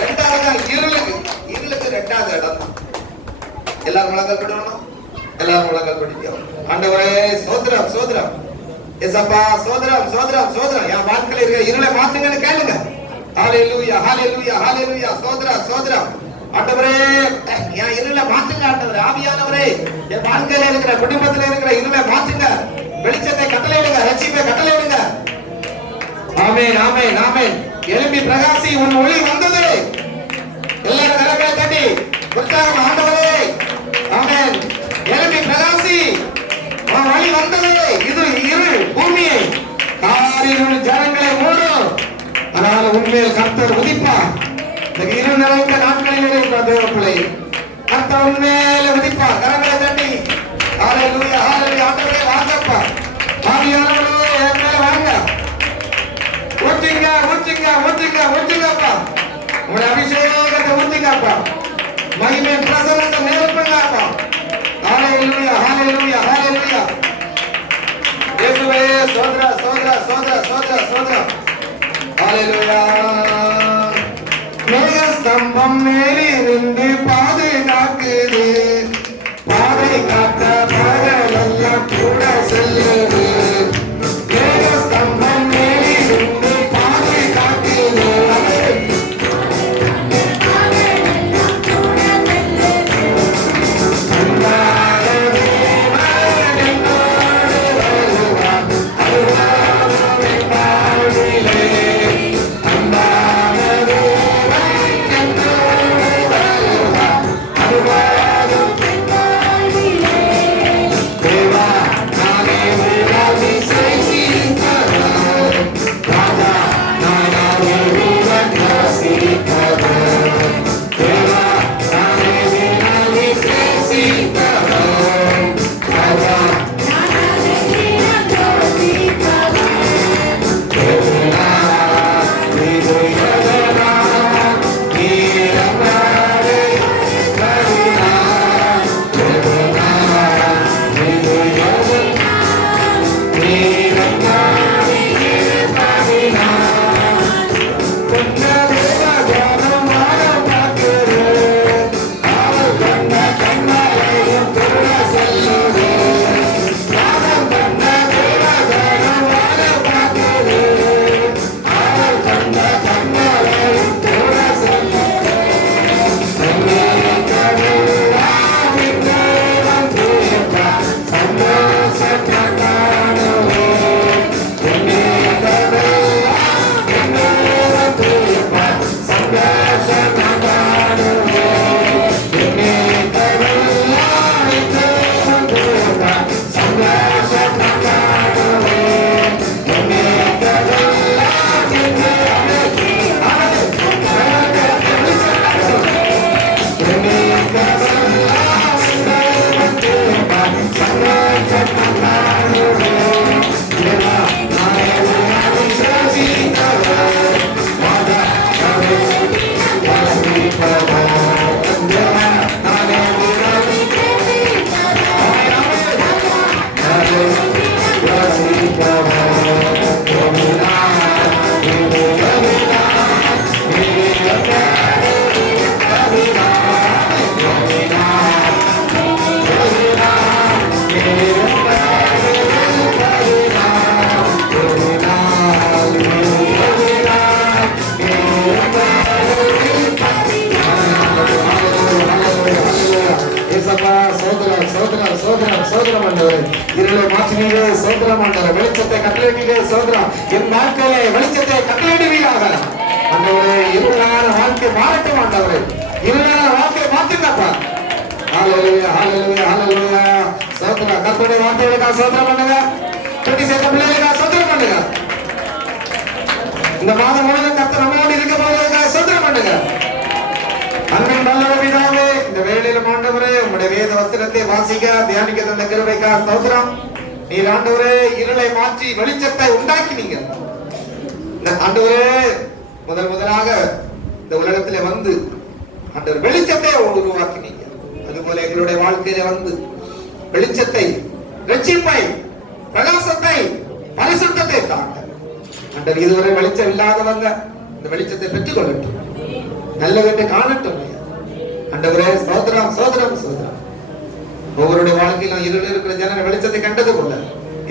ரெண்டாவது இருளுக்கு ரெண்டாவது இடம் தான். எல்லாரும் முழங்கால் போடணும். எல்லாரும் முழங்கால் போட்டிருக்கோம். ஆண்டவரே சோதரம் சோதரம், ஏசப்பா சோதரம் சோதரம் சோதரம், என் வாழ்க்கையில இருக்கிற இருளை மாத்துங்கன்னு கேளுங்க. ஹல்லேலூயா ஹல்லேலூயா ஹல்லேலூயா. சோதரம் சோதரம். ஆண்டவரே என் இருளை மாத்துங்க. ஆண்டவரே ஆவியானவரே, என் வாழ்க்கையில இருக்கிற குடும்பத்துல இருக்கிற இருளை மாத்துங்க. வெளிச்சத்தை கட்டளையிடுங்க, ரட்சிப்பை கட்டளையிடுங்க. ஆமென் ஆமென் ஆமென். எழும்பி பிரகாசி, உன் ஒளி வந்தது. எல்லாரும் கரங்களை தட்டி உற்சாகம், ஆண்டவரே ஆமென். எழும்பி பிரகாசி, உன் ஒளி வந்தது. இது இருள் பூமியை காரிருள் ஜனங்களை மூடும். ஆனால் உண்மையில் கர்த்தர் உதிப்பார். இந்த இருள் நிறைந்த நாட்களில் இருக்கிற தேவ பிள்ளை கர்த்தர் உண்மையில உதிப்பார். கரங்களை தட்டி ஹalleluya ஹalleluya. ஆண்டவரே வாங்கப்பா, ஆவியானவரே என் மேல வாங்க. ஊற்றுங்க ஊற்றுங்க ஊற்றுங்க ஊற்றுங்கப்பா, உங்களுடைய அபிஷேகத்தை ஊற்றுங்கப்பா, மகிமை பிரசன்னத்தை நிரப்புங்கப்பா. ஹalleluya ஹalleluya ஹalleluya. இயேசுவே ஸ்தோத்திர ஸ்தோத்திர ஸ்தோத்திர ஸ்தோத்திர ஸ்தோத்திர. ஹalleluya. மேக ஸ்தம்பம் மேலிருந்து பாதுகாக்குது, பாதை காத்த பகலெல்லாம் கூட செல்லுது. மேக ஸ்தம்பம் மேலிருந்து பாதுகாக்குது, இருளை மாற்றினீரே சோதரம் ஆண்டவரே, வெளிச்சத்தை கட்டளையிட்டீரே சோதரம். என் நாட்களே வெளிச்சத்தை கட்டளையிடுவீராக ஆண்டவரே. இருளான வாழ்க்கை மாறட்டும் ஆண்டவரே, இருளான வாழ்க்கை மாற்றுங்கப்பா. ஹalleluya ஹalleluya ஹalleluya. சோதரம் கர்த்தருடைய வார்த்தைகளுக்காக சோதரம் பண்ணுங்க, கட்டி சேர்த்த பிள்ளைகளுக்காக சோதரம் பண்ணுங்க. இந்த மாதம் முழுவதும் கர்த்தர் நம்மோடு இருக்க போவதற்காக சோதரம் பண்ணுங்க. அன்பின் நல்ல பிதாவே, இந்த வேளையில ஆண்டவரே உம்முடைய வேத வசனத்தை வாசிக்க தியானிக்க தந்த கிருபைக்காக ஸ்தோத்திரம். நீர் ஆண்டவரே இருளை மாற்றி வெளிச்சத்தை உண்டாக்கினீங்க. ஆண்டவரே முதலாக இந்த உலகத்திலே வந்து ஆண்டவர் வெளிச்சத்தை உருவாக்கினீங்க. அதுபோல எங்களுடைய வாழ்க்கையில வந்து வெளிச்சத்தை, ரட்சிப்பை, பிரகாசத்தை, பரிசுத்தத்தை தாங்க ஆண்டவர். இதுவரை வெளிச்சம் இல்லாதவங்க இந்த வெளிச்சத்தை பெற்றுக் கொள்ளட்டும், நல்லவற்றை காணட்டும் ஆண்டவரே. சோதரம் சோதரம் சோதரம். ஒவ்வொருடைய வாழ்க்கையிலும் இருள் இருக்கிற ஜனங்கள் வெளிச்சத்தை கண்டது போல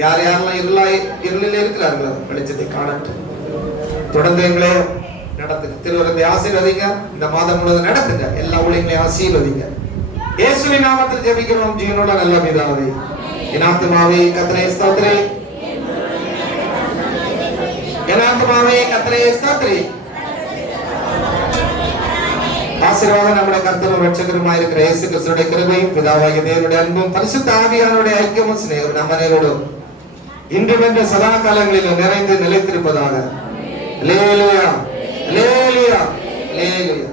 யார் யாரெல்லாம் இருளில் இருக்கிறார்களோ வெளிச்சத்தை காணட்டும். தொடர்ந்து எங்களே நடத்துங்க, திருவரத்தை ஆசீர்வதிங்க. இந்த மாதம் முழுவதும் நடத்துங்க, எல்லா ஊழியங்களையும் ஆசீர்வதிங்க. இயேசுவின் நாமத்தில் ஜெபிக்கிறோம் ஜீவனோட நல்ல பிதாவே. என் ஆத்துமாவே கர்த்தரை ஸ்தோத்திரி, என் ஆத்துமாவே கர்த்தரை ஸ்தோத்திரி. ஆசீர்வாதம் நம்முடைய கர்த்தரும் ரட்சகருமாய் இருக்கிற இயேசு கிறிஸ்துவின் கிருபையும் பிதாவாகிய தேவனுடைய அன்பும் பரிசுத்த ஆவியானவருடைய ஐக்கியமும் சிநேகமும் நம்ம அனைவரோடும் இன்றும் என்று சதா காலங்களிலும் நிறைந்து நிலைத்திருப்பதாக. அல்லேலூயா, அல்லேலூயா, அல்லேலூயா.